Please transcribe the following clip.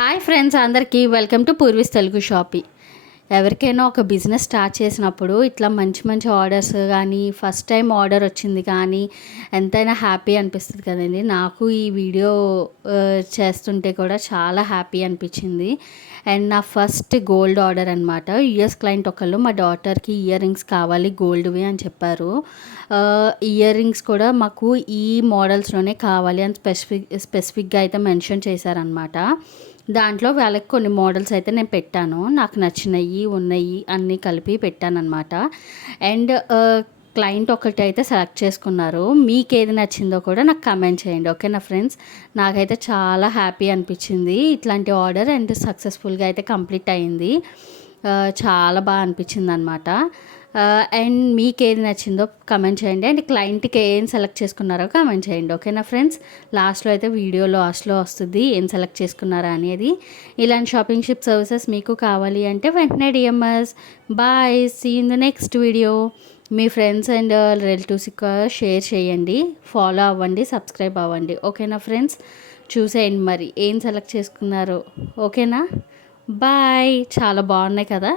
Hi friends, అందరికీ welcome to పూర్వీస్ Telugu షాపీ. ఎవరికైనా ఒక బిజినెస్ స్టార్ట్ చేసినప్పుడు ఇట్లా మంచి మంచి ఆర్డర్స్ కానీ ఫస్ట్ టైం ఆర్డర్ వచ్చింది కానీ ఎంతైనా హ్యాపీ అనిపిస్తుంది కదండి. నాకు ఈ వీడియో చేస్తుంటే కూడా చాలా హ్యాపీ అనిపించింది. అండ్ నా ఫస్ట్ గోల్డ్ ఆర్డర్ అనమాట. యుఎస్ క్లయింట్ ఒకళ్ళు మా డాటర్కి ఇయర్ రింగ్స్ కావాలి గోల్డ్వి అని చెప్పారు. ఇయర్ రింగ్స్ కూడా మాకు ఈ మోడల్స్లోనే కావాలి అని స్పెసిఫిక్గా అయితే మెన్షన్ చేశారనమాట. దాంట్లో వాళ్ళకి కొన్ని మోడల్స్ అయితే నేను పెట్టాను. నాకు నచ్చినవి ఉన్నాయి అన్నీ కలిపి పెట్టానన్నమాట. అండ్ క్లయింట్ ఒకటి అయితే సెలెక్ట్ చేసుకున్నారు. మీకు ఏది నచ్చిందో కూడా నాకు కమెంట్ చేయండి, ఓకేనా ఫ్రెండ్స్. నాకైతే చాలా హ్యాపీ అనిపించింది ఇట్లాంటి ఆర్డర్. అండ్ సక్సెస్ఫుల్గా అయితే కంప్లీట్ అయింది. చాలా బాగా అనిపించింది అనమాట. అండ్ మీకు ఏది నచ్చిందో కమెంట్ చేయండి. అండ్ క్లయింట్కి ఏం సెలెక్ట్ చేసుకున్నారో కమెంట్ చేయండి, ఓకేనా ఫ్రెండ్స్. లాస్ట్లో అయితే వీడియో లాస్ట్లో వస్తుంది ఏం సెలెక్ట్ చేసుకున్నారా అనేది. ఇలాంటి షాపింగ్ షిప్ సర్వీసెస్ మీకు కావాలి అంటే వెంటనే DMs. Bye, see in the next video. మీ ఫ్రెండ్స్ అండ్ రిలేటివ్స్కి షేర్ చేయండి, ఫాలో అవ్వండి, సబ్స్క్రైబ్ అవ్వండి, ఓకేనా ఫ్రెండ్స్. చూసేయండి మరి ఏం సెలెక్ట్ చేసుకున్నారో, ఓకేనా. బాయ్. చాలా బాగున్నాయి కదా.